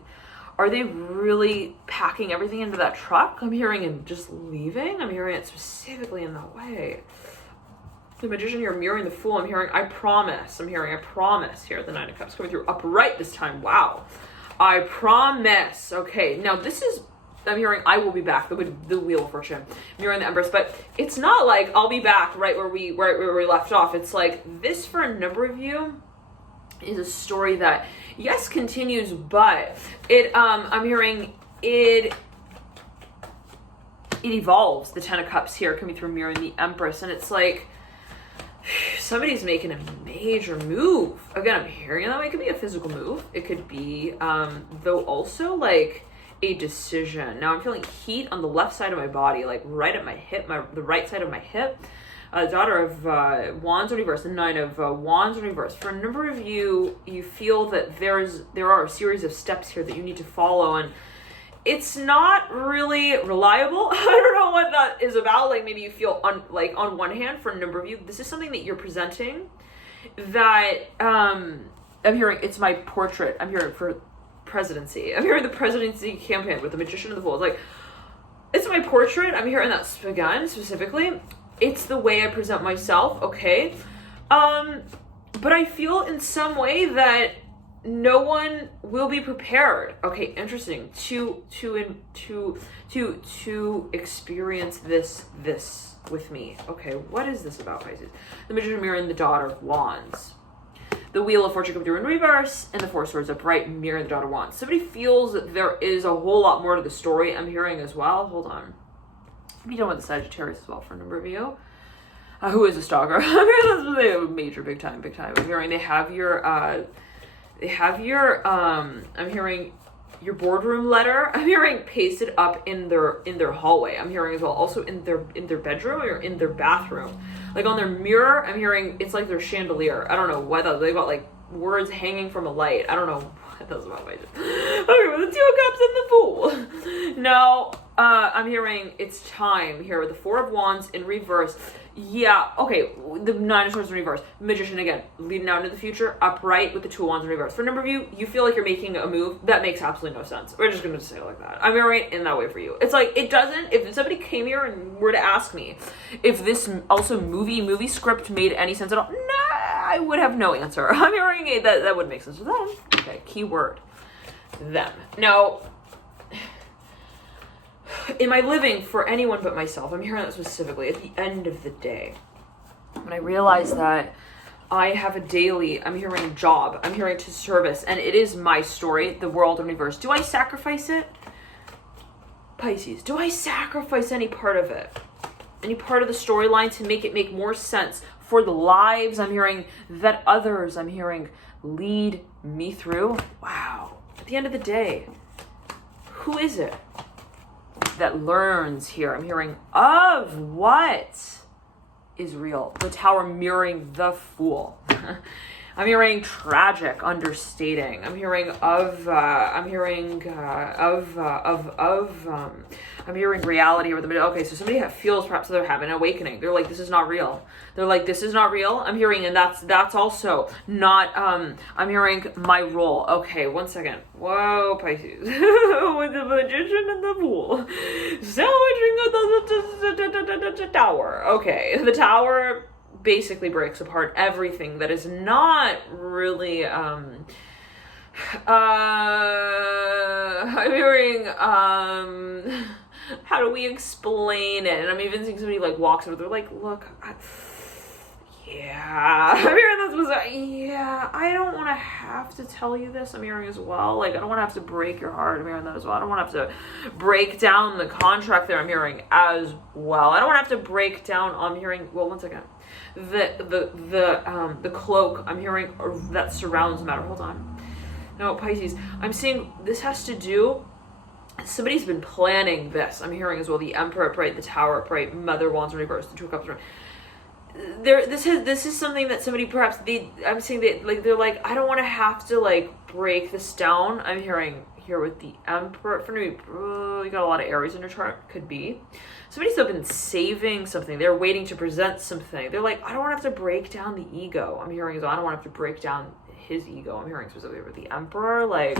Are they really packing everything into that truck? I'm hearing him just leaving. I'm hearing it specifically in that way. The Magician here mirroring the Fool. I'm hearing, I promise. I'm hearing, I promise here. The 9 of Cups coming through upright this time. Wow. I promise. Okay. Now this is, I'm hearing, I will be back. The Wheel of Fortune. Mirroring the Empress. But it's not like I'll be back right where we left off. It's like this for a number of you is a story that, yes, continues, but it, I'm hearing it evolves. The 10 of Cups here coming through mirroring the Empress, and it's like somebody's making a major move. Again, I'm hearing that way. It could be a physical move. It could be, though, also like a decision. Now I'm feeling heat on the left side of my body, like right at my hip, the right side of my hip. Daughter of Wands in reverse, the 9 of Wands in reverse. For a number of you, you feel that there are a series of steps here that you need to follow, and it's not really reliable. I don't know what that is about. Like maybe you feel on one hand, for a number of you, this is something that you're presenting that I'm hearing. It's my portrait. I'm hearing for presidency. I'm hearing the presidency campaign with the Magician and the Fool. It's like it's my portrait. I'm hearing that again specifically. It's the way I present myself, okay? But I feel in some way that no one will be prepared. Okay, interesting. To experience this with me. Okay, what is this about, Pisces? The Magician mirroring the Daughter of Wands. The Wheel of Fortune coming through in reverse, and the 4 Swords upright mirroring the Daughter of Wands. Somebody feels that there is a whole lot more to the story I'm hearing as well. Hold on. Be done with the Sagittarius as well for a number of you. Who is a stalker? I'm hearing this major, big time. I'm hearing they have your, I'm hearing your boardroom letter. I'm hearing pasted up in their hallway. I'm hearing as well, also in their bedroom or in their bathroom. Like on their mirror, I'm hearing it's like their chandelier. I don't know whether they've got like words hanging from a light. I don't know what that's about. Okay, with the 2 of Cups and the Fool. Now, I'm hearing it's time here with the 4 of Wands in reverse. Yeah, okay, the 9 of Swords in reverse. Magician again, leading out into the future, upright with the 2 of Wands in reverse. For a number of you, you feel like you're making a move that makes absolutely no sense. We're just going to say it like that. I'm hearing in that way for you. It's like, it doesn't, if somebody came here and were to ask me if this also movie script made any sense at all, nah, I would have no answer. I'm hearing that wouldn't make sense to them. Okay, keyword, them. Now, am I living for anyone but myself? I'm hearing that specifically at the end of the day. When I realize that I have a daily, I'm hearing job, I'm hearing to service, and it is my story, the world in reverse. Do I sacrifice it? Pisces, do I sacrifice any part of it? Any part of the storyline to make it make more sense for the lives I'm hearing that others I'm hearing lead me through? Wow. At the end of the day, who is it that learns here? I'm hearing of what is real. The Tower mirroring the Fool. I'm hearing tragic, understating. I'm hearing I'm hearing reality over the middle. Okay, so somebody feels perhaps they're having an awakening. They're like, this is not real. They're like, this is not real. I'm hearing, and that's also not, I'm hearing my role. Okay, one second. Whoa, Pisces. With the Magician and the Fool. Sandwiching the Tower. Okay, the Tower basically breaks apart everything that is not really, I'm hearing, how do we explain it? And I'm even seeing somebody like walks over, they're like, look, yeah, I'm hearing this yeah, I don't want to have to tell you this. I'm hearing as well, like, I don't want to have to break your heart. I'm hearing that as well. I don't want to have to break down the contract there. I'm hearing as well. I don't want to have to break down, I'm hearing, well, one second. The cloak I'm hearing that surrounds matter. Hold on. No, Pisces, I'm seeing this has to do somebody's been planning this. I'm hearing as well the Emperor upright, the Tower upright, Mother Wands in reverse, the Two of Cups reverse. This is something that somebody perhaps I'm seeing that like they're like, I don't want to have to like break this down. I'm hearing here with the Emperor. For me, you got a lot of Aries in your chart. Could be somebody's been saving something. They're waiting to present something. They're like, I don't want to have to break down the ego. I'm hearing as well, I don't want to have to break down his ego. I'm hearing specifically with the Emperor, like,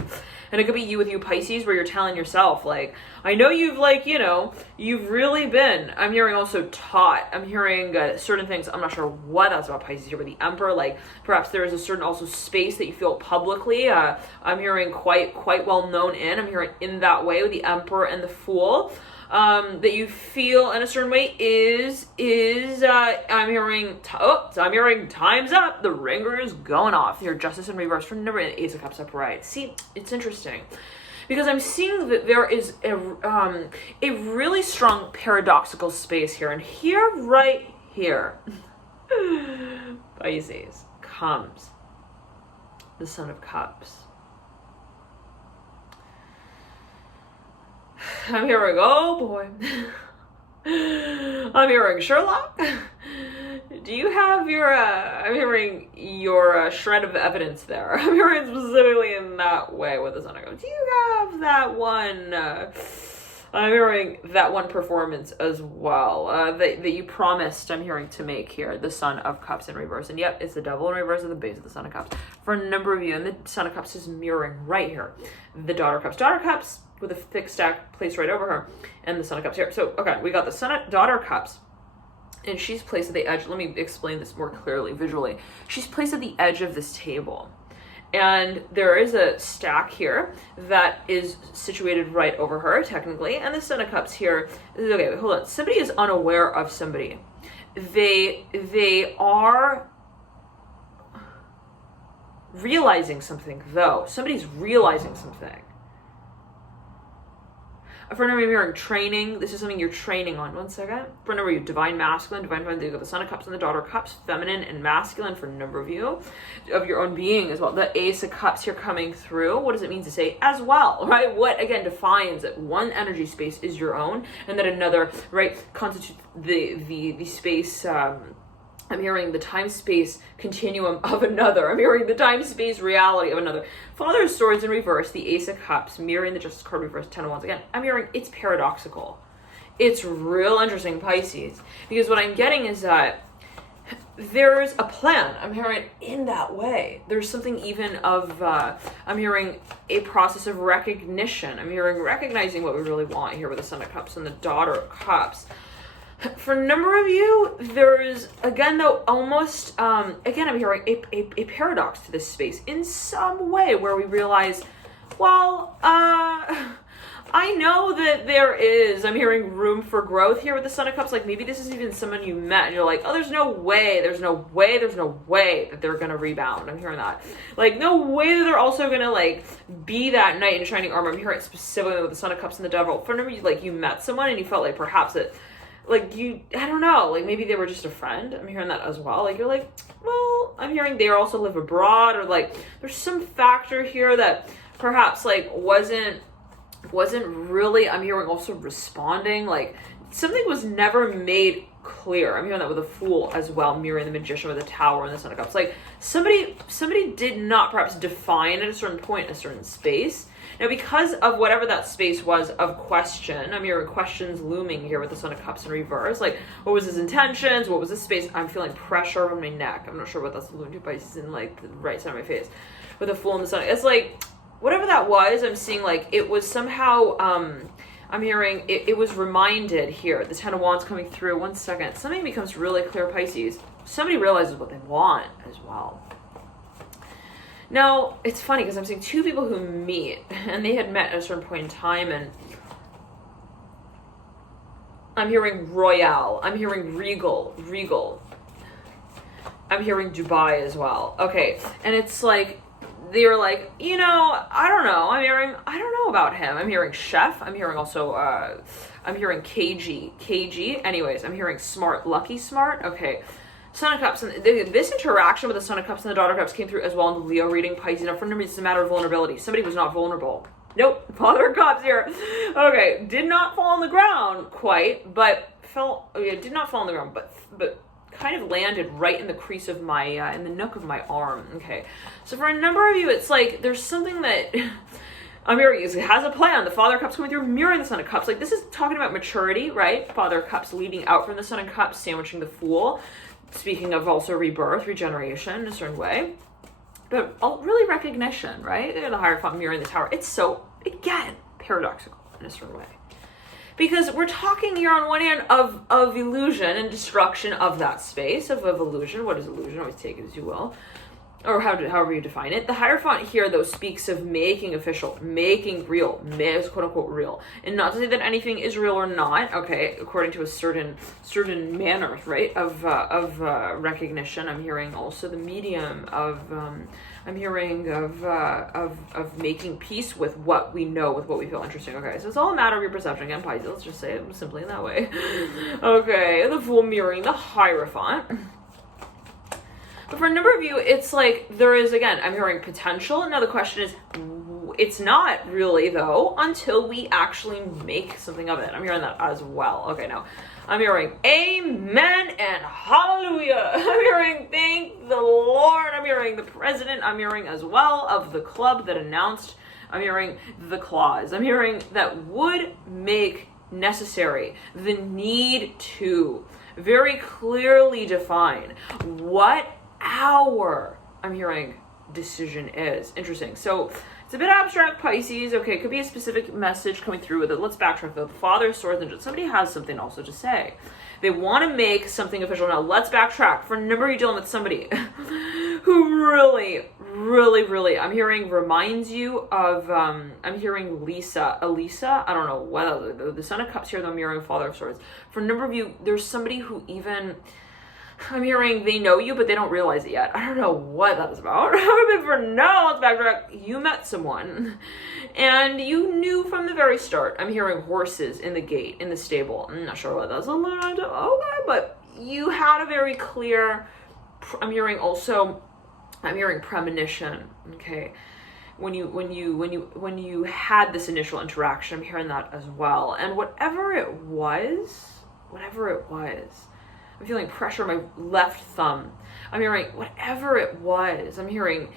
and it could be you with you Pisces, where you're telling yourself, like, I know you've like, you know, you've really been, I'm hearing also taught, I'm hearing certain things, I'm not sure what that's about Pisces here with the Emperor, like, perhaps there is a certain also space that you feel publicly, I'm hearing quite well known in, I'm hearing in that way with the Emperor and the Fool, that you feel in a certain way is I'm hearing I'm hearing time's up, the ringer is going off. Your Justice in reverse for number and Ace of Cups upright. See, it's interesting because I'm seeing that there is a really strong paradoxical space here, and here, right here, Pisces, comes the Son of Cups. I'm hearing, oh boy. I'm hearing Sherlock. Do you have your, I'm hearing your shred of evidence there. I'm hearing specifically in that way with the Son of Cups. Do you have that one, I'm hearing that one performance as well, that you promised, I'm hearing, to make here, the Son of Cups in reverse. And yep, it's the Devil in reverse at the base of the Son of Cups. For a number of you, and the Son of Cups is mirroring right here. The Daughter of Cups. Daughter of Cups with a thick stack placed right over her, and the Son of Cups here. So, okay, we got the Daughter of Cups, and she's placed at the edge. Let me explain this more clearly, visually. She's placed at the edge of this table, and there is a stack here that is situated right over her, technically, and the Son of Cups here. Okay, wait, hold on. Somebody is unaware of somebody. They are realizing something, though. Somebody's realizing something. For a number of you, you're training. This is something you're training on. One second. For a number of you, divine masculine, divine feminine. You've got the Son of Cups and the Daughter of Cups, feminine and masculine for a number of you, of your own being as well. The Ace of Cups here coming through. What does it mean to say as well, right? What, again, defines that one energy space is your own and that another, right, constitutes the space, I'm hearing the time-space continuum of another. I'm hearing the time-space reality of another. Father of Swords in reverse, the Ace of Cups, mirroring the Justice card reverse, Ten of Wands. Again, I'm hearing it's paradoxical. It's real interesting, Pisces. Because what I'm getting is that there's a plan. I'm hearing in that way. There's something even of, I'm hearing a process of recognition. I'm hearing recognizing what we really want here with the Son of Cups and the Daughter of Cups. For a number of you, there's, again, though, almost, again, I'm hearing a paradox to this space in some way where we realize, well, I know that there is, I'm hearing room for growth here with the Son of Cups. Like, maybe this is even someone you met and you're like, oh, there's no way that they're going to rebound. I'm hearing that. Like, no way that they're also going to, like, be that knight in shining armor. I'm hearing it specifically with the Son of Cups and the Devil. For a number of you, like, you met someone and you felt like perhaps that, like, you, I don't know, like, maybe they were just a friend. I'm hearing that as well. Like, you're like, well, I'm hearing they also live abroad, or, like, there's some factor here that perhaps, like, wasn't really, I'm hearing also responding. Like, something was never made clear. I'm hearing that with a Fool as well, mirroring the Magician with the Tower and the Son of Cups. Like, somebody did not perhaps define at a certain point a certain space. Now, because of whatever that space was of question, I'm hearing questions looming here with the Son of Cups in reverse. Like, what was his intentions? What was this space? I'm feeling pressure on my neck. I'm not sure what that's looming to, Pisces in, like, the right side of my face. With the Fool and the Sun. It's like, whatever that was, I'm seeing, like, it was somehow, I'm hearing, it was reminded here. The Ten of Wands coming through. One second. Something becomes really clear, Pisces. Somebody realizes what they want as well. Now, it's funny because I'm seeing two people who meet, and they had met at a certain point in time, and I'm hearing Royale, I'm hearing Regal, I'm hearing Dubai as well. Okay, and it's like, they're like, you know, I don't know, I don't know about him. I'm hearing Chef, I'm hearing also, I'm hearing KG, anyways, I'm hearing Smart, Lucky Smart, okay. Son of Cups, and this interaction with the Son of Cups and the Daughter of Cups came through as well in the Leo reading, Pisces. Now, for some reason, it's a matter of vulnerability. Somebody was not vulnerable. Nope, Father of Cups here. Okay, did not fall on the ground quite, but did not fall on the ground, but kind of landed right in the crease of my, in the nook of my arm. Okay, so for a number of you, it's like there's something that I'm hearing is it has a plan. The Father of Cups coming through, mirroring the Son of Cups. Like this is talking about maturity, right? Father of Cups leading out from the Son of Cups, sandwiching the Fool. Speaking of also rebirth, regeneration in a certain way. But really recognition, right? The Hierophant mirroring the Tower. It's so, again, paradoxical in a certain way. Because we're talking here on one hand of illusion and destruction of that space, of illusion. What is illusion? Always take it as you will. Or however you define it. The Hierophant here, though, speaks of making official, making real, quote unquote real. And not to say that anything is real or not, okay, according to a certain manner, right, of recognition. I'm hearing also the medium of, I'm hearing of making peace with what we know, with what we feel interesting. Okay, so it's all a matter of your perception. Again, Pisces, let's just say it simply in that way. Okay, the Fool mirroring the Hierophant. But for a number of you, it's like there is, again, I'm hearing potential. Now the question is, it's not really, though, until we actually make something of it. I'm hearing that as well. Okay, now I'm hearing amen and hallelujah. I'm hearing thank the Lord. I'm hearing the president. I'm hearing as well of the club that announced. I'm hearing the clause. I'm hearing that would make necessary the need to very clearly define what our, I'm hearing, decision is. Interesting. So it's a bit abstract, Pisces. Okay, it could be a specific message coming through with it. Let's backtrack though. The Father of Swords and somebody has something also to say. They want to make something official. Now let's backtrack. For a number, you're dealing with somebody who really, I'm hearing reminds you of, I'm hearing Elisa, I don't know what, the Son of Cups here, though, I'm hearing Father of Swords. For a number of you, there's somebody who even, I'm hearing they know you, but they don't realize it yet. I don't know what that is about. But for now, let's backtrack. You met someone, and you knew from the very start. I'm hearing horses in the gate, in the stable. I'm not sure what that's alluding to. Okay, but you had a very clear, I'm hearing premonition. Okay, when you had this initial interaction, I'm hearing that as well. And whatever it was, I'm feeling pressure on my left thumb. I'm hearing whatever it was. I'm hearing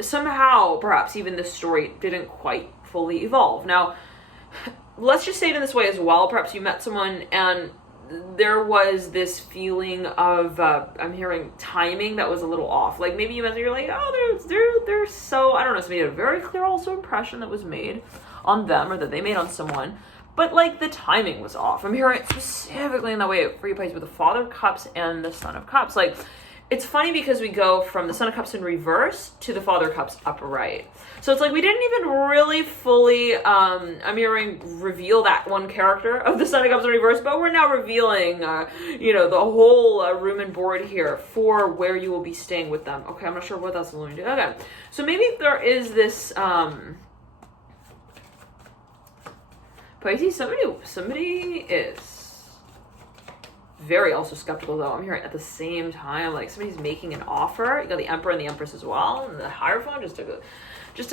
somehow perhaps even this story didn't quite fully evolve. Now, let's just say it in this way as well. Perhaps you met someone and there was this feeling of, I'm hearing timing that was a little off. Like maybe you met, you're like, oh, they're so, I don't know, somebody had a very clear also impression that was made on them or that they made on someone. But like the timing was off. I'm hearing it specifically in that way for you, Pisces, with the Father of Cups and the Son of Cups. Like, it's funny because we go from the Son of Cups in reverse to the Father of Cups upright. So it's like we didn't even really fully, I'm hearing, reveal that one character of the Son of Cups in reverse, but we're now revealing, the whole room and board here for where you will be staying with them. Okay, I'm not sure what that's alluding to. Okay, so maybe there is this, Pisces, somebody is very also skeptical though. I'm hearing at the same time, like somebody's making an offer. You got the Emperor and the Empress as well, and the Hierophant just took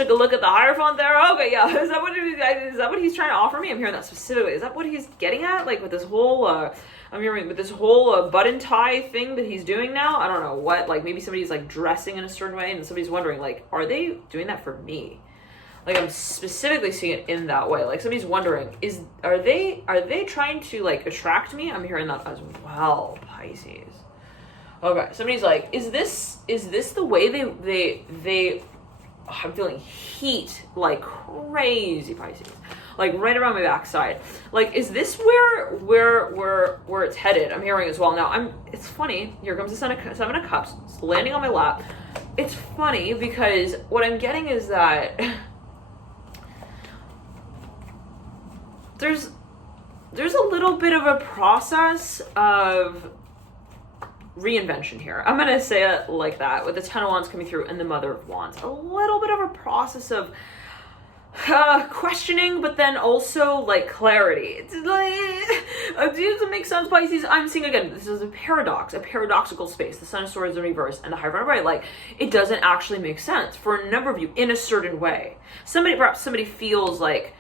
a look at the Hierophant there. Okay, yeah, is that what he's trying to offer me? I'm hearing that specifically. Is that what he's getting at? Like with this whole, I'm hearing with this whole button tie thing that he's doing now. I don't know what. Like maybe somebody's like dressing in a certain way, and somebody's wondering, like, are they doing that for me? Like I'm specifically seeing it in that way. Like somebody's wondering, are they trying to like attract me? I'm hearing that as well, Pisces. Okay, somebody's like, is this the way they I'm feeling heat like crazy, Pisces. Like right around my backside. Like, is this where it's headed? I'm hearing as well. Now it's funny, here comes the Seven of Cups, it's landing on my lap. It's funny because what I'm getting is that there's a little bit of a process of reinvention here. I'm going to say it like that, with the Ten of Wands coming through and the Mother of Wands. A little bit of a process of questioning, but then also like clarity. It's like, Does it make sense, Pisces? I'm seeing, again, this is a paradox, a paradoxical space. The Sun of Swords in reverse and the Hierophant upright. Like, it doesn't actually make sense for a number of you in a certain way. Perhaps somebody feels like,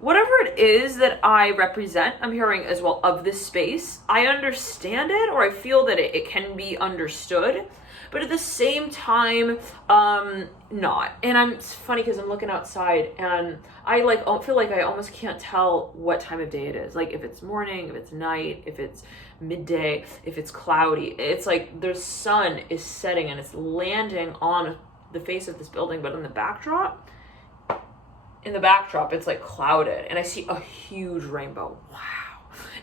whatever it is that I represent, I'm hearing as well of this space, I understand it, or I feel that it can be understood, but at the same time, not. And it's funny because I'm looking outside and I feel like I almost can't tell what time of day it is. Like if it's morning, if it's night, if it's midday, if it's cloudy. It's like the sun is setting and it's landing on the face of this building, but in the backdrop, it's like clouded and I see a huge rainbow. Wow.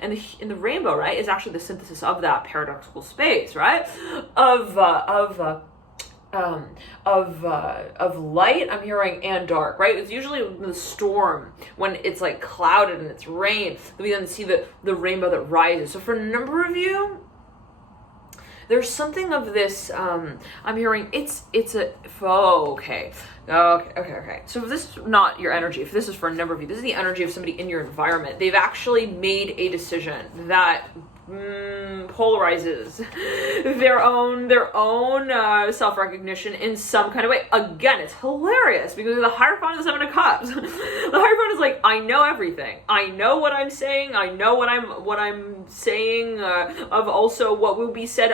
And the rainbow, right, is actually the synthesis of that paradoxical space, right? Of light, I'm hearing, and dark, right? It's usually the storm when it's like clouded and it's rain that we then see the rainbow that rises. So for a number of you, there's something of this, I'm hearing, okay. So if this is not your energy, if this is for a number of you, this is the energy of somebody in your environment. They've actually made a decision that polarizes their own self-recognition in some kind of way. Again, it's hilarious because the Hierophant and the Seven of Cups. The Hierophant is like, I know everything. I know what I'm saying. I know what I'm saying of also what will be said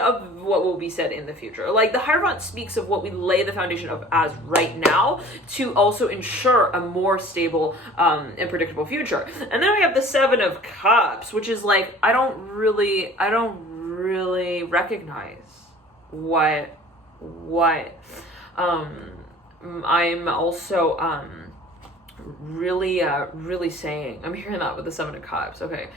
in the future. Like the Hierophant speaks of what we lay the foundation of as right now to also ensure a more stable and predictable future. And then we have the Seven of Cups, which is like, I don't really recognize what I'm also really saying. I'm hearing that with the Seven of Cups. Okay.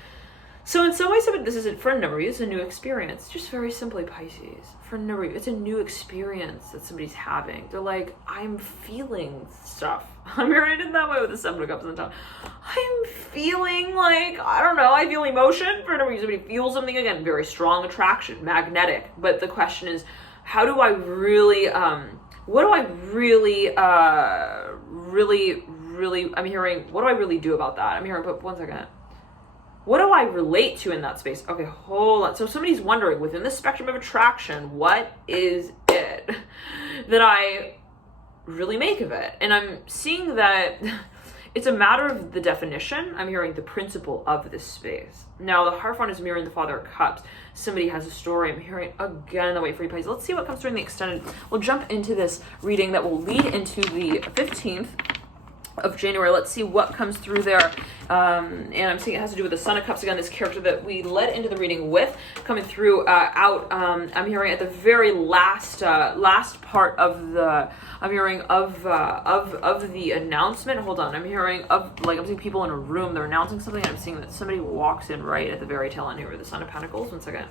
So in some ways, this is for a number of you, it's a new experience. Just very simply, Pisces, for a number of you, it's a new experience that somebody's having. They're like, I'm feeling stuff. I'm hearing it that way with the Seven of Cups on the top. I'm feeling like, I don't know, I feel emotion. For a number of you, somebody feels something, again, very strong attraction, magnetic. But the question is, how do I really, what do I really, I'm hearing, what do I really do about that? I'm hearing, but one second. What do I relate to in that space? Okay, hold on. So somebody's wondering, within the spectrum of attraction, what is it that I really make of it? And I'm seeing that it's a matter of the definition. I'm hearing the principle of this space. Now, the Hierophant is mirroring the Father of Cups. Somebody has a story. I'm hearing, again, the Wait for You, Pisces. Let's see what comes through in the extended. We'll jump into this reading that will lead into the 15th of January. Let's see what comes through there. And I'm seeing it has to do with the Son of Cups again, this character that we led into the reading with, coming through I'm hearing at the very last part of the, I'm hearing of the announcement. Hold on, I'm hearing I'm seeing people in a room, they're announcing something, and I'm seeing that somebody walks in right at the very tail end here with the Son of Pentacles. One second.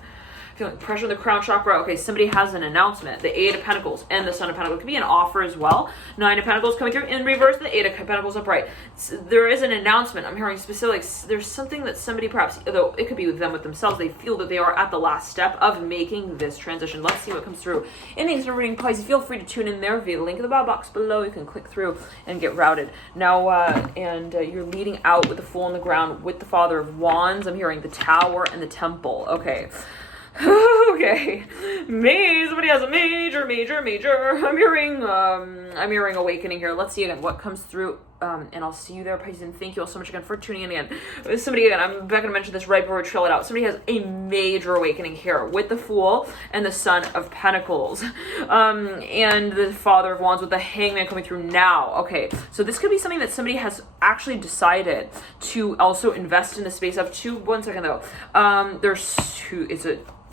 Feeling pressure in the crown chakra. Okay, somebody has an announcement. The Eight of Pentacles and the Son of Pentacles. It could be an offer as well. Nine of Pentacles coming through in reverse. The Eight of Pentacles upright. So there is an announcement. I'm hearing specific. There's something that somebody, perhaps, although it could be with them with themselves, they feel that they are at the last step of making this transition. Let's see what comes through in the instant reading, Pisces. Feel free to tune in there via the link in the bio box below. You can click through and get routed. Now, you're leading out with the Fool on the ground with the Father of Wands. I'm hearing the Tower and the Temple. Okay. Okay, somebody has a major. I'm hearing awakening here. Let's see again what comes through. And I'll see you there, Pisces. And thank you all so much again for tuning in again. Somebody again, I'm back going to mention this right before we trail it out. Somebody has a major awakening here with the Fool and the Son of Pentacles, and the Father of Wands with the Hangman coming through now. Okay, so this could be something that somebody has actually decided to also invest in the space of. One second though.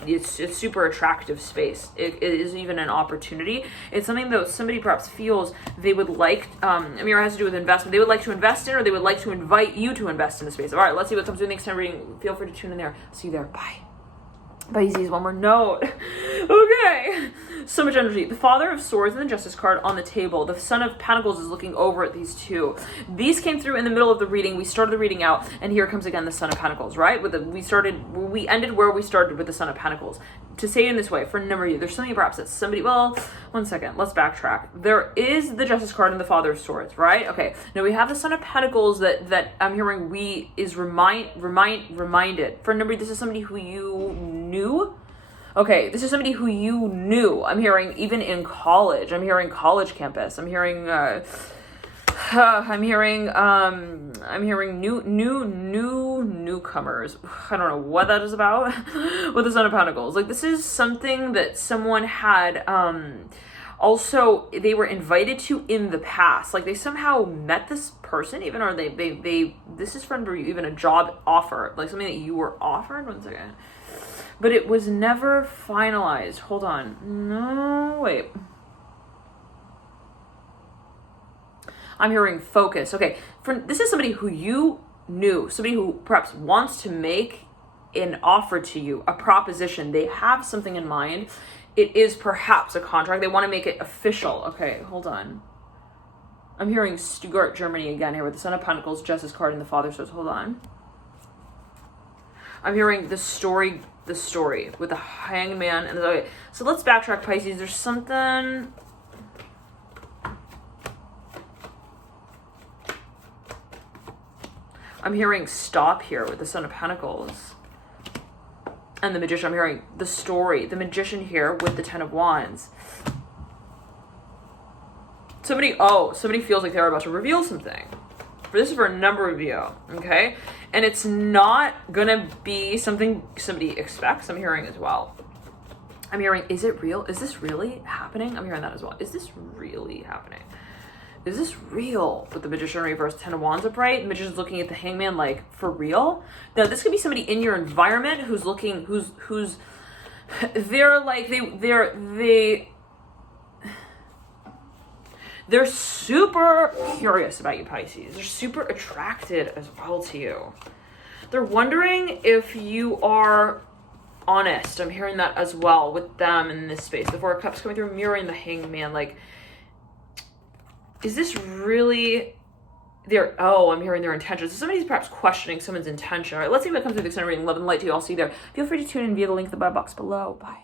It's a super attractive space. It is even an opportunity. It's something that somebody perhaps feels they would like, it has to do with investment. They would like to invest in, or they would like to invite you to invest in the space. All right, let's see what comes through next time reading. Feel free to tune in there. See you there. Bye. Pisces, one more note. Okay. So much energy. The Father of Swords and the Justice card on the table. The Son of Pentacles is looking over at these two. These came through in the middle of the reading. We started the reading out, and here comes again the Son of Pentacles, right? We ended where we started with the Son of Pentacles. To say it in this way, for a number of you, there's something perhaps that somebody, well, one second, let's backtrack. There is the Justice card and the Father of Swords, right? Okay, now we have the Son of Pentacles that I'm hearing is reminded. For a number of you, this is somebody who you knew. Okay, this is somebody who you knew. I'm hearing even in college. I'm hearing college campus. I'm hearing newcomers. I don't know what that is about with the Son of Pentacles. Like, this is something that someone had also they were invited to in the past. Like, they somehow met this person, even, or they this is from even a job offer, like something that you were offered. One second. But it was never finalized. Hold on. No, wait. I'm hearing focus. Okay, this is somebody who you knew, somebody who perhaps wants to make an offer to you, a proposition. They have something in mind. It is perhaps a contract. They want to make it official. Okay, hold on. I'm hearing Stuttgart, Germany again here with the Son of Pentacles, Justice card, and the Father. So hold on. I'm hearing the story with the Hangman and the, okay. So let's backtrack, Pisces. There's something. I'm hearing stop here with the Son of Pentacles and the Magician. I'm hearing the story, the Magician here with the Ten of Wands. Somebody feels like they're about to reveal something. This is for a number of you, okay? And it's not gonna be something somebody expects. I'm hearing as well. I'm hearing, is it real? Is this really happening? I'm hearing that as well. Is this really happening? Is this real? With the Magician reverse, Ten of Wands upright, the Magician's looking at the Hangman like, for real? Now, this could be somebody in your environment who's looking, they're super curious about you, Pisces. They're super attracted as well to you. They're wondering if you are honest. I'm hearing that as well with them in this space. The Four of Cups coming through, mirroring the Hangman. Like, is this really I'm hearing their intentions. So somebody's perhaps questioning someone's intention. All right, let's see what comes through the extended reading. Love and light to you. I'll see you there. Feel free to tune in via the link in the bio box below. Bye.